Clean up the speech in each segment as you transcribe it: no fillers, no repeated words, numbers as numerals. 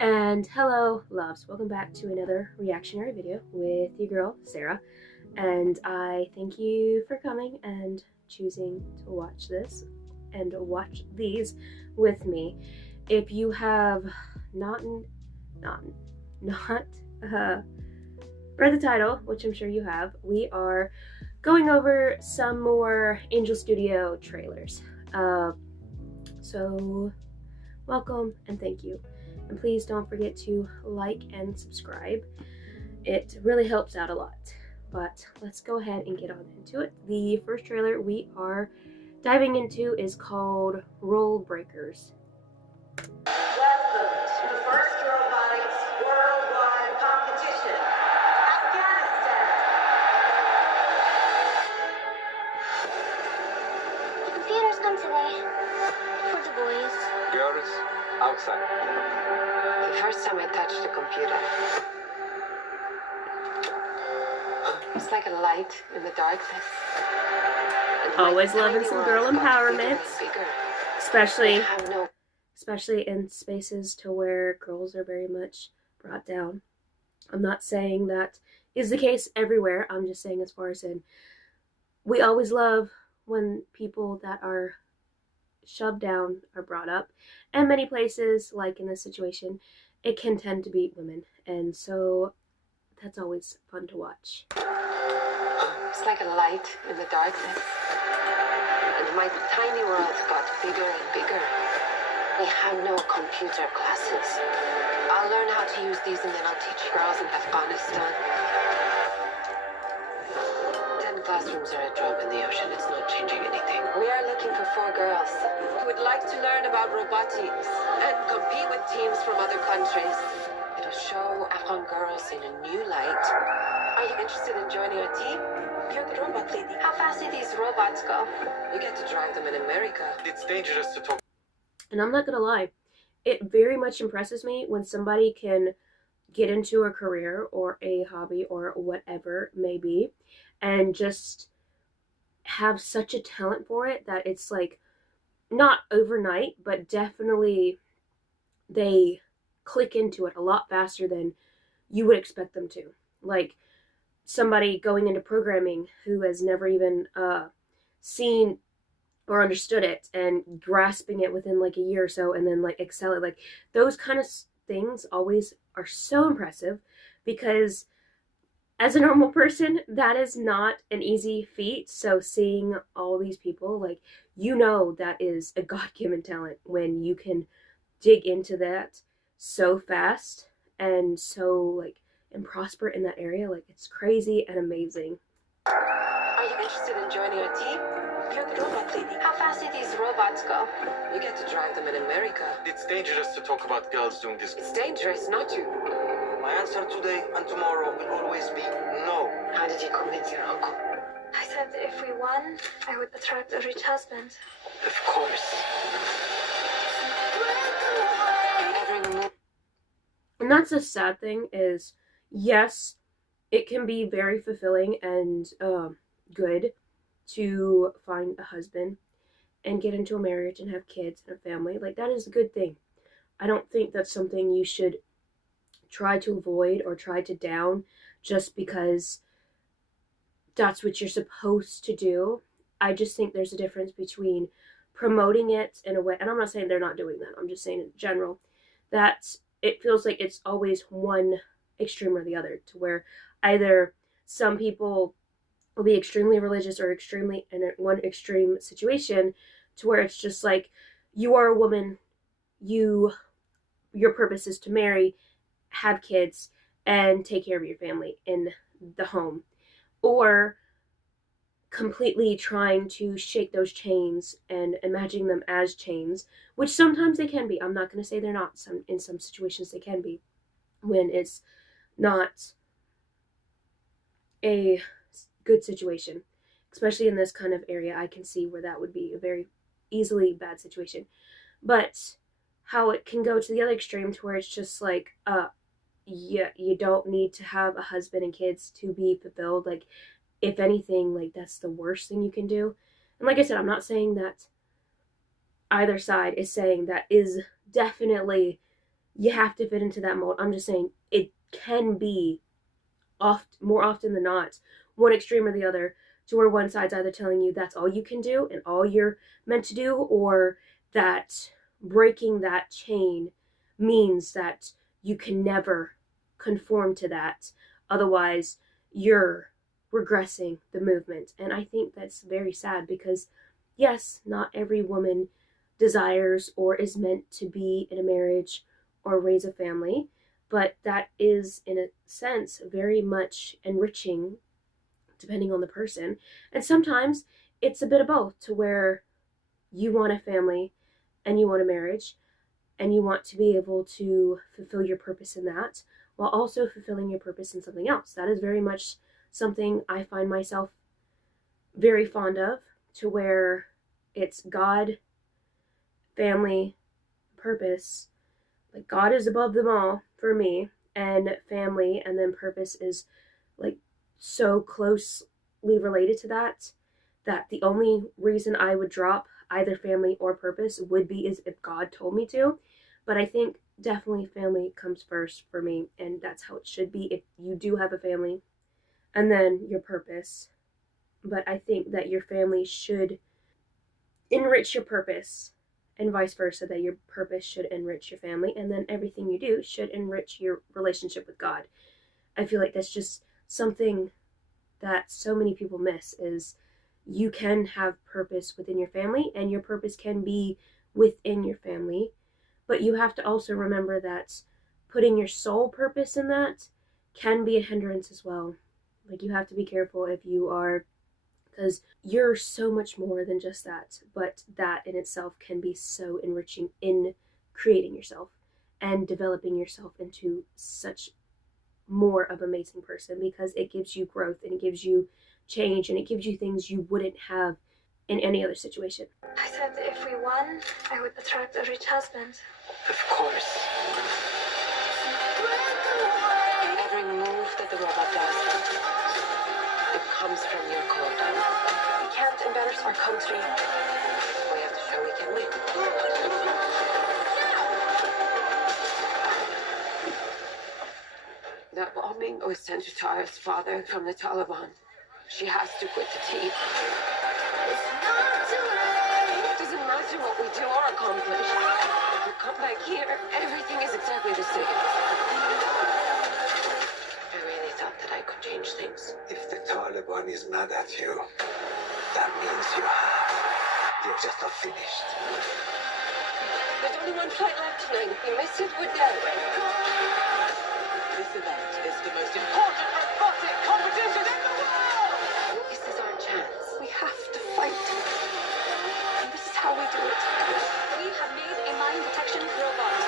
And hello, loves. Welcome back to another reactionary video with your girl, Sarah. And I thank you for coming and choosing to watch this and watch these with me. If you have not read the title, which I'm sure you have, we are going over some more Angel Studio trailers. So welcome and thank you. And please don't forget to like and subscribe. It really helps out a lot. But let's go ahead and get on into it. The first trailer we are diving into is called Rule Breakers. Welcome to the first robotics worldwide competition, Afghanistan. The computers come today. For the boys. Girls, outside. The first time I touched a computer, it's like a light in the darkness. And Always my loving tiny some world girl got empowerment, bigger and bigger. especially in spaces to where girls are very much brought down. I'm not saying that is the case everywhere. I'm just saying as far as in, we always love when people that are shoved down are brought up, and many places, like in this situation, it can tend to be women, and so that's always fun to watch. It's like a light in the darkness. And my tiny world got bigger and bigger. They have no computer classes. I'll learn how to use these and then I'll teach girls in Afghanistan. 10 classrooms are a drop in the ocean. It's not changing anything. We are looking for 4 girls who would like to learn about robotics and compete with teams from other countries. It'll show Afghan girls in a new light. Are you interested in joining our team? You're the robot lady. How fast do these robots go? You get to drive them in America. It's dangerous to talk. And I'm not gonna lie, it very much impresses me when somebody can get into a career or a hobby or whatever it may be and just have such a talent for it that it's like not overnight, but definitely they click into it a lot faster than you would expect them to. Like somebody going into programming who has never even seen or understood it and grasping it within like a year or so and then like excel it. Like those kind of things always are so impressive, because as a normal person that is not an easy feat. So seeing all these people, like, you know, that is a God-given talent when you can dig into that so fast and so like and prosper in that area. Like, it's crazy and amazing. Are you interested in joining our team? You're the robot lady. How fast do these robots go? You get to drive them in America. It's dangerous to talk about girls doing this. It's dangerous not to. My answer today and tomorrow will always be no. How did you convince your uncle? I said if we won, I would attract a rich husband. Of course. And that's the sad thing is, yes, it can be very fulfilling and good to find a husband and get into a marriage and have kids and a family. Like, that is a good thing. I don't think that's something you should try to avoid or try to down just because that's what you're supposed to do. I just think there's a difference between promoting it in a way, and I'm not saying they're not doing that, I'm just saying in general that it feels like it's always one extreme or the other, to where either some people will be extremely religious or extremely in one extreme situation to where it's just like, you are a woman, your purpose is to marry, have kids, and take care of your family in the home, or completely trying to shake those chains and imagining them as chains, which sometimes they can be. I'm not going to say they're not. In some situations they can be, when it's not a good situation, especially in this kind of area. I can see where that would be a very easily bad situation. But how it can go to the other extreme to where it's just like, yeah, you don't need to have a husband and kids to be fulfilled. Like, if anything, like, that's the worst thing you can do. And like I said, I'm not saying that either side is saying that is definitely you have to fit into that mold. I'm just saying it can be more often than not one extreme or the other, to where one side's either telling you that's all you can do and all you're meant to do, or that breaking that chain means that you can never conform to that, otherwise you're regressing the movement. And I think that's very sad, because yes, not every woman desires or is meant to be in a marriage or raise a family, but that is, in a sense, very much enriching depending on the person. And sometimes it's a bit of both, to where you want a family and you want a marriage and you want to be able to fulfill your purpose in that while also fulfilling your purpose in something else. That is very much something I find myself very fond of, to where it's God, family, purpose. Like, God is above them all for me, and family and then purpose is like so closely related to that, that the only reason I would drop either family or purpose would be is if God told me to. But I think definitely family comes first for me, and that's how it should be if you do have a family, and then your purpose. But I think that your family should enrich your purpose, and vice versa, that your purpose should enrich your family, and then everything you do should enrich your relationship with God. I feel like that's just something that so many people miss, is you can have purpose within your family and your purpose can be within your family, but you have to also remember that putting your sole purpose in that can be a hindrance as well. Like, you have to be careful if you are, because you're so much more than just that, but that in itself can be so enriching in creating yourself and developing yourself into such more of an amazing person, because it gives you growth and it gives you change and it gives you things you wouldn't have in any other situation. I said if we won, I would attract a rich husband. Of course. Every move that the robot does, it comes from your code. We can't embarrass our country. We have to show we can win. That bombing was sent to Tara's father from the Taliban. She has to quit the team. It doesn't matter what we do or accomplish. If we come back here, everything is exactly the same. I really thought that I could change things. If the Taliban is mad at you, that means you have. You're just not finished. There's only one flight left tonight. If we miss it, we're dead. This event is the most important robotic competition in the world! This is our chance. We have to fight. And this is how we do it. We have made a mine detection robot.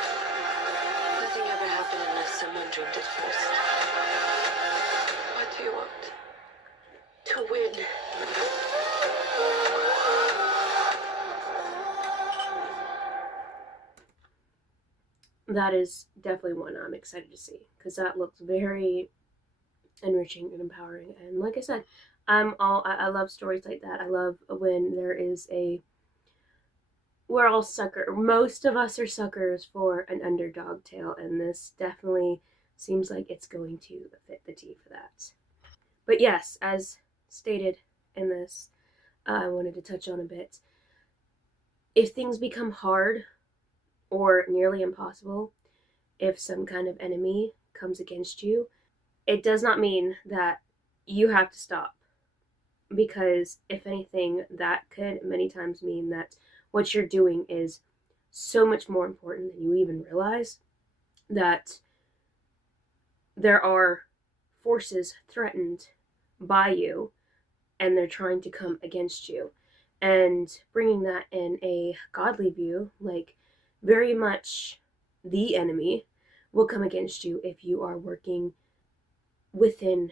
Nothing ever happened unless someone dreamed it first. What do you want? To win. That is definitely one I'm excited to see, because that looks very enriching and empowering. And like I said, I love stories like that. I love when there is we're all most of us are suckers for an underdog tale, and this definitely seems like it's going to fit the T for that. But yes, as stated in this, I wanted to touch on a bit. If things become hard or nearly impossible, if some kind of enemy comes against you, it does not mean that you have to stop. Because if anything, that could many times mean that what you're doing is so much more important than you even realize, that there are forces threatened by you and they're trying to come against you. And bringing that in a godly view, like, very much the enemy will come against you if you are working within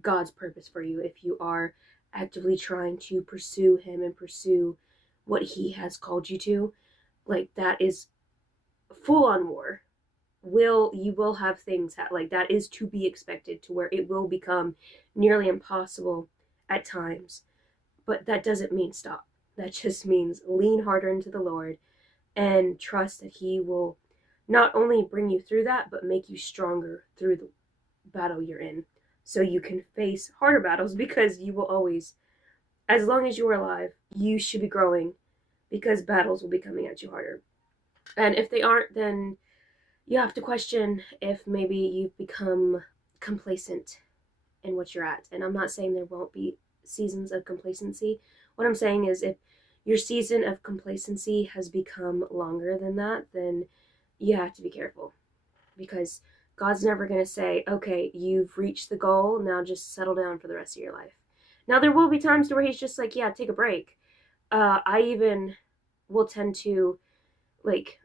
God's purpose for you, if you are actively trying to pursue him and pursue what he has called you to. Like, that is full on war. You will have things like that is to be expected, to where it will become nearly impossible at times, but that doesn't mean stop. That just means lean harder into the Lord and trust that He will not only bring you through that, but make you stronger through the battle you're in. So you can face harder battles, because you will always, as long as you are alive, you should be growing, because battles will be coming at you harder. And if they aren't, then you have to question if maybe you've become complacent in what you're at. And I'm not saying there won't be seasons of complacency. What I'm saying is, if your season of complacency has become longer than that, then you have to be careful, because God's never going to say, okay, you've reached the goal, now just settle down for the rest of your life. Now, there will be times where He's just like, yeah, take a break. I even will tend to, like,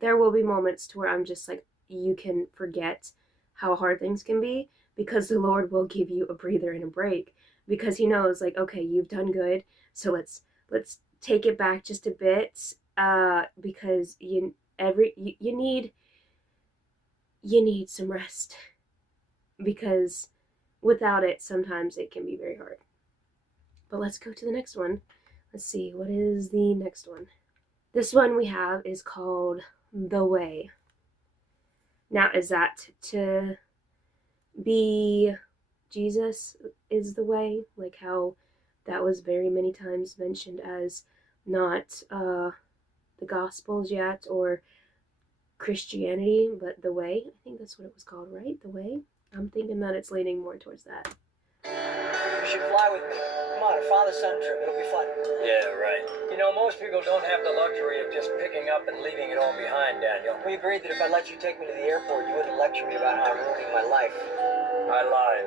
there will be moments to where I'm just like, you can forget how hard things can be, because the Lord will give you a breather and a break, because He knows, like, okay, you've done good, so let's take it back just a bit, because you need some rest, because without it, sometimes it can be very hard. But let's go to the next one. Let's see, what is the next one? This one we have is called The Way. Now, is that to be Jesus is the way? Like how that was very many times mentioned as not the Gospels yet, or Christianity, but the way. I think that's what it was called, right? The way. I'm thinking that it's leaning more towards that. You should fly with me. Come on, a father-son trip. It'll be fun. Yeah, right. You know, most people don't have the luxury of just picking up and leaving it all behind, Daniel. We agreed that if I let you take me to the airport, you wouldn't lecture me about how I'm ruining my life. I lied.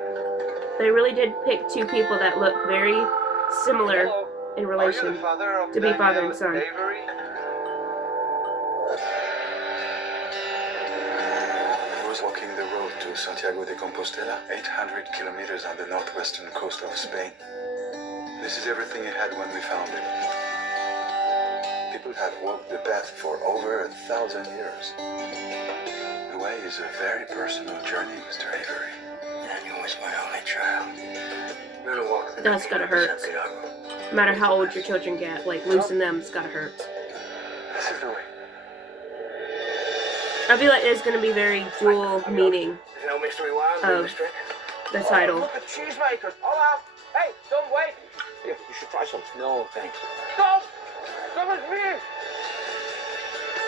They really did pick two people that look very similar in relation to be father and son. Avery? I was walking the road to Santiago de Compostela, 800 kilometers on the northwestern coast of Spain. This is everything it had when we found it. People have walked the path for over 1,000 years. The way is a very personal journey, Mr. Avery. Daniel was my only child. We're gonna walk the That's gotta hurt. No matter how old your children get, like, losing them, it's gotta hurt. This is the way. I feel like it's gonna be very dual meaning There's no mystery why I'm doing of this trick. the title. Look at cheesemakers. All out. Hey, don't wait. Yeah, you should try some. No, thanks. Stop. Come with me.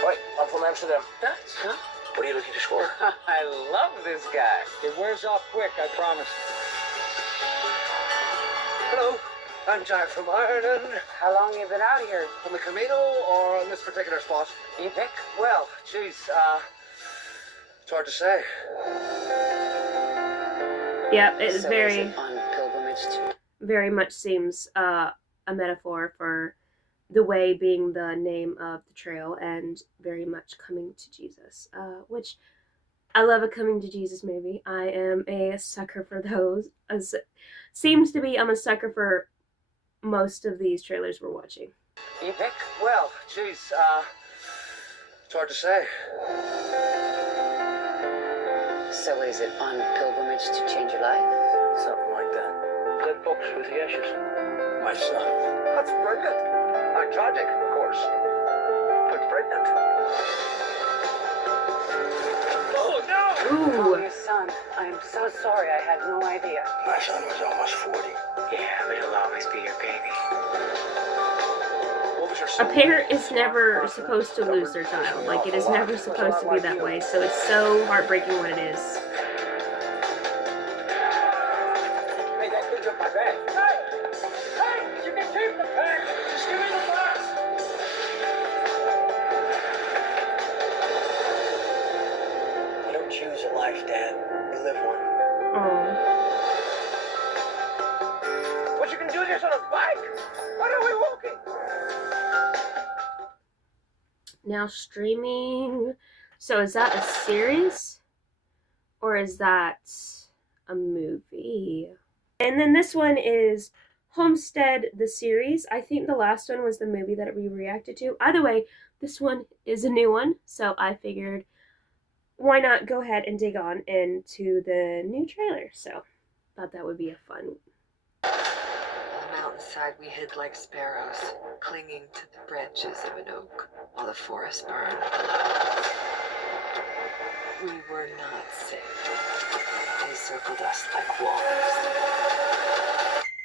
Wait, I'm from Amsterdam. That's, huh? What are you looking to score? I love this guy. It wears off quick, I promise. Hello, I'm Jack from Ireland. How long you been out here? On the Camino or on this particular spot? You pick? Well, geez, it's hard to say. Yeah, it is So very, is it on pilgrimage to... very much seems a metaphor for the way being the name of the trail, and very much coming to Jesus, which I love a coming to Jesus movie. I am a sucker for those. Seems to be I'm a sucker for most of these trailers we're watching. You pick? Well, geez, it's hard to say. So is it on pilgrimage to change your life? Something like that. Dead box with the ashes. My son. That's brilliant. Tragic, of course. But pregnant. Oh, no. Ooh, Your son. I'm so sorry. I had no idea. My son was almost 40. Yeah, but he'll always be your baby. What was your a son? parent is never supposed to lose their child. Like, it is never supposed to be that way. So it's so heartbreaking when it is. Hey, that kid's up my bag. Hey, you can keep the bag. Just give me the box. You don't choose a life, Dad. You live one. Oh. What you can do this on a bike? Why are we walking? Now streaming. So is that a series? Or is that a movie? And then this one is Homestead, the series. I think the last one was the movie that we reacted to. Either way, this one is a new one. So I figured, why not go ahead and dig on into the new trailer? So thought that would be a fun. The mountain mountainside, we hid like sparrows, clinging to the branches of an oak while the forest burned below. We were not safe. They circled us like wolves.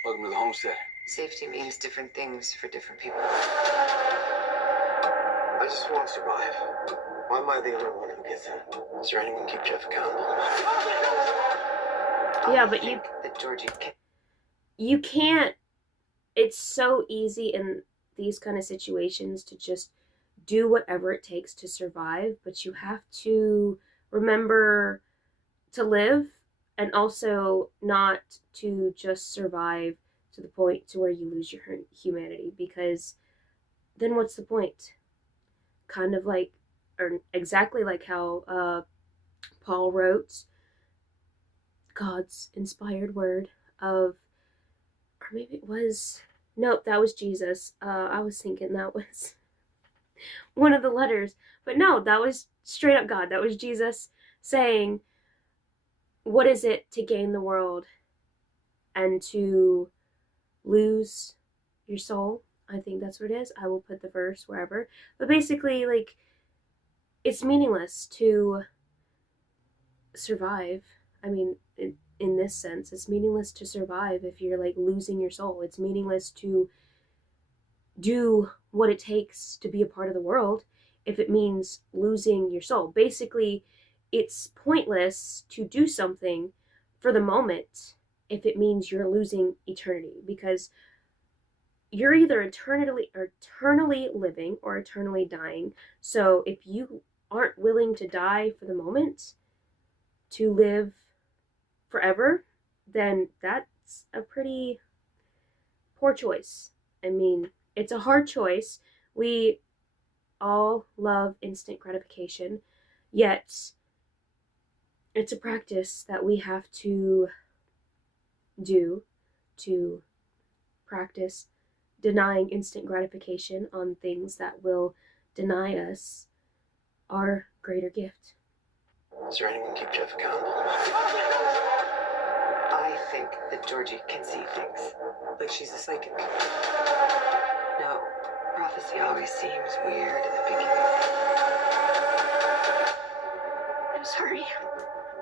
Welcome to the Homestead. Safety means different things for different people. I just want to survive. Why am I the only one who gets in? Is there anyone keep Jeff accountable? Yeah, I but think that Georgie you can't. It's so easy in these kind of situations to just do whatever it takes to survive, but you have to remember to live and also not to just survive to the point to where you lose your humanity, because then what's the point? Kind of like, or exactly like how Paul wrote God's inspired word of, or maybe it was, nope, that was Jesus. I was thinking that was one of the letters, but no, that was straight up God. That was Jesus saying, what is it to gain the world and to lose your soul? I think that's what it is. I will put the verse wherever. But basically, like, it's meaningless to survive. I mean, in this sense, it's meaningless to survive if you're like losing your soul. It's meaningless to do what it takes to be a part of the world if it means losing your soul. Basically, it's pointless to do something for the moment if it means you're losing eternity, because you're either eternally living or eternally dying. So if you aren't willing to die for the moment to live forever, then that's a pretty poor choice. I mean, it's a hard choice. We all love instant gratification, yet it's a practice that we have to do to practice denying instant gratification on things that will deny us our greater gift. Is there anyone keep Jeff accountable? I think that Georgie can see things. Like she's a psychic. No, prophecy always seems weird in the beginning. I'm sorry.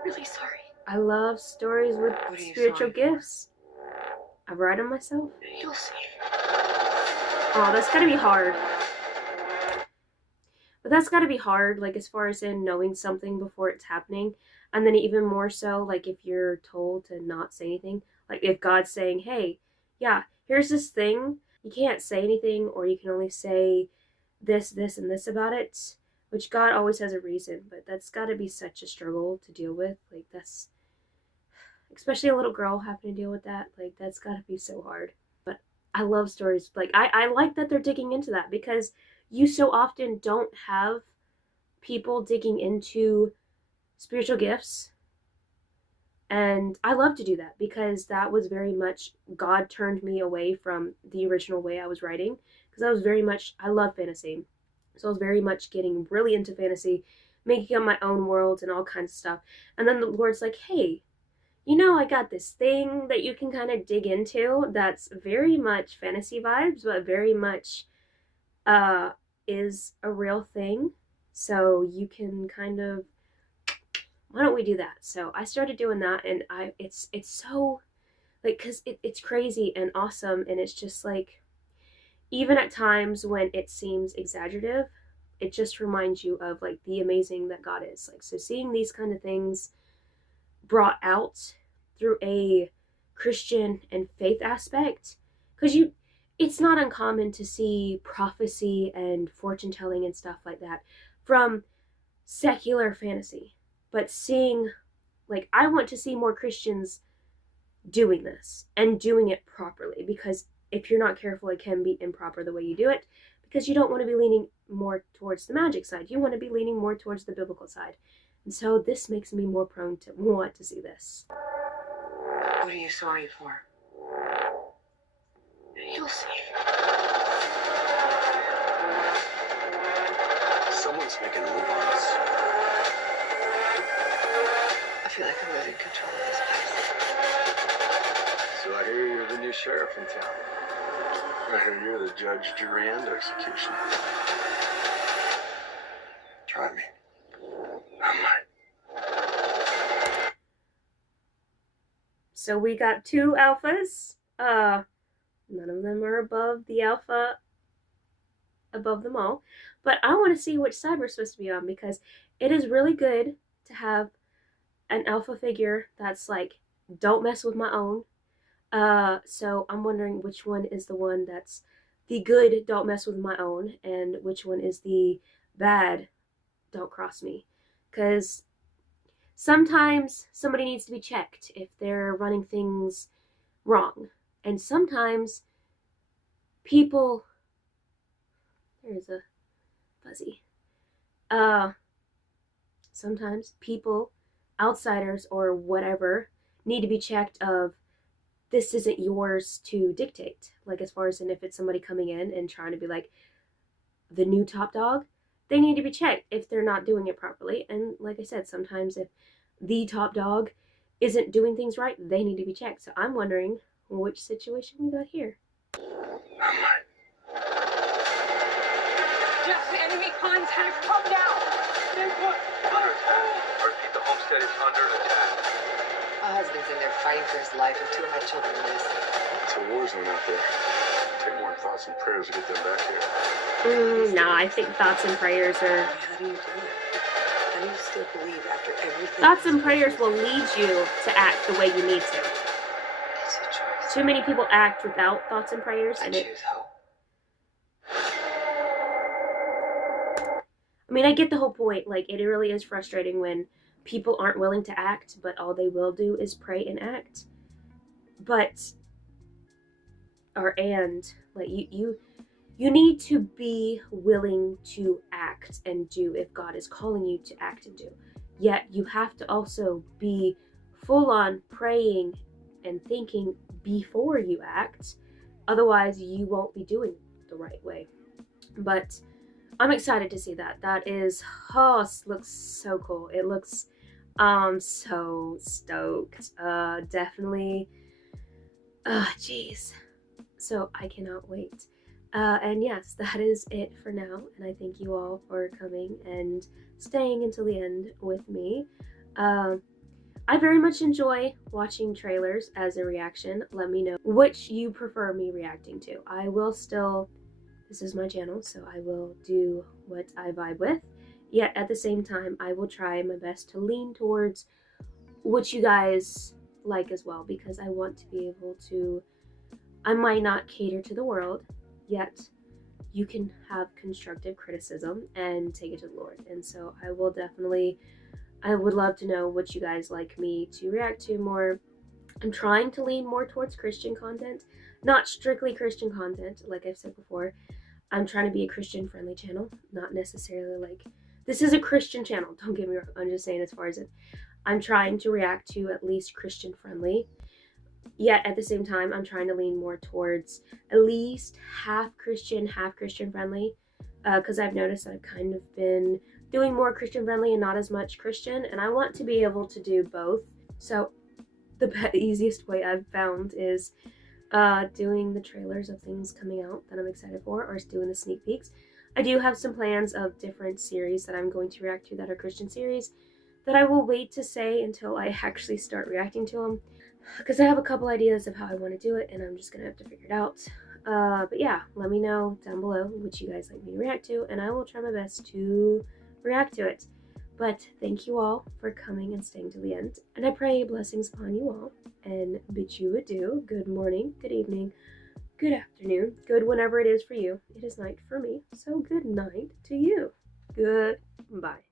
Really sorry. I love stories with spiritual gifts. I write them myself. You'll see. Oh, that's gotta be hard. But that's gotta be hard, like, as far as in knowing something before it's happening. And then even more so, like, if you're told to not say anything. Like, if God's saying, hey, yeah, here's this thing. You can't say anything, or you can only say this, and this about it. Which God always has a reason, but that's gotta be such a struggle to deal with. Like, that's, especially a little girl having to deal with that. Like, that's gotta be so hard. But I love stories. Like, I like that they're digging into that, because you so often don't have people digging into spiritual gifts. And I love to do that, because that was very much, God turned me away from the original way I was writing, because I was very much, I love fantasy. So I was very much getting really into fantasy, making up my own worlds and all kinds of stuff. And then the Lord's like, hey, you know, I got this thing that you can kind of dig into that's very much fantasy vibes, but very much is a real thing. So you can kind of, why don't we do that? So I started doing that, and it's so, like, because it's crazy and awesome, and it's just like, even at times when it seems exaggerative, it just reminds you of like the amazing that God is. Like, so seeing these kind of things brought out through a Christian and faith aspect, because it's not uncommon to see prophecy and fortune telling and stuff like that from secular fantasy, but seeing, like, I want to see more Christians doing this and doing it properly, because if you're not careful, it can be improper the way you do it, because you don't want to be leaning more towards the magic side. You want to be leaning more towards the biblical side. And so this makes me more prone to want to see this. What are you sorry for? You'll see. Someone's making a move on us. I feel like I'm losing control of this place. So I hear you're the new sheriff in town. I hear you're the judge, jury, and execution. Try me. I might. So we got 2 alphas. None of them are above the alpha above them all. But I want to see which side we're supposed to be on, because it is really good to have an alpha figure that's like, don't mess with my own. So I'm wondering which one is the one that's the good, don't mess with my own, and which one is the bad, don't cross me. Because sometimes somebody needs to be checked if they're running things wrong. And sometimes people, there's a fuzzy. Sometimes people, outsiders or whatever, need to be checked of, this isn't yours to dictate. Like, as far as, and if it's somebody coming in and trying to be like the new top dog, they need to be checked if they're not doing it properly. And like I said, sometimes if the top dog isn't doing things right, they need to be checked. So I'm wondering which situation we got here. I might. Just enemy contact. Come down. Stay put. Under attack. I repeat, the homestead is under attack. My husband's in there fighting for his life with 2 of my children in this. It's a war zone out there. Take more thoughts and prayers to get them back here. Nah, I think thoughts and prayers are... How do you do it? How do you still believe after everything? Thoughts and prayers will lead you to act the way you need to. It's a choice. Too many people act without thoughts and prayers, I and it... choose hope. I mean, I get the whole point. Like, it really is frustrating when people aren't willing to act, but all they will do is pray and act. But, like, you need to be willing to act and do if God is calling you to act and do. Yet, you have to also be full on praying and thinking before you act. Otherwise, you won't be doing it the right way. But I'm excited to see that. That is, looks so cool. It looks, so stoked. Definitely, jeez. So I cannot wait. And yes, that is it for now. And I thank you all for coming and staying until the end with me. I very much enjoy watching trailers as a reaction. Let me know which you prefer me reacting to. I will still... This is my channel, so I will do what I vibe with. Yet at the same time, I will try my best to lean towards what you guys like as well, because I want to be able to... I might not cater to the world, yet you can have constructive criticism and take it to the Lord. And so I will definitely... I would love to know what you guys like me to react to more. I'm trying to lean more towards Christian content. Not strictly Christian content, like I've said before. I'm trying to be a Christian-friendly channel, not necessarily like... This is a Christian channel, don't get me wrong. I'm just saying as far as it... I'm trying to react to at least Christian-friendly. Yet, at the same time, I'm trying to lean more towards at least half Christian-friendly. Because I've noticed that I've kind of been doing more Christian-friendly and not as much Christian. And I want to be able to do both. So, the easiest way I've found is... doing the trailers of things coming out that I'm excited for, or doing the sneak peeks. I do have some plans of different series that I'm going to react to that are Christian series that I will wait to say until I actually start reacting to them, because I have a couple ideas of how I want to do it, and I'm just gonna have to figure it out. But yeah, let me know down below what you guys like me to react to, and I will try my best to react to it. But thank you all for coming and staying to the end, and I pray blessings upon you all, and bid you adieu. Good morning, good evening, good afternoon, good whenever it is for you. It is night for me, so good night to you. Goodbye.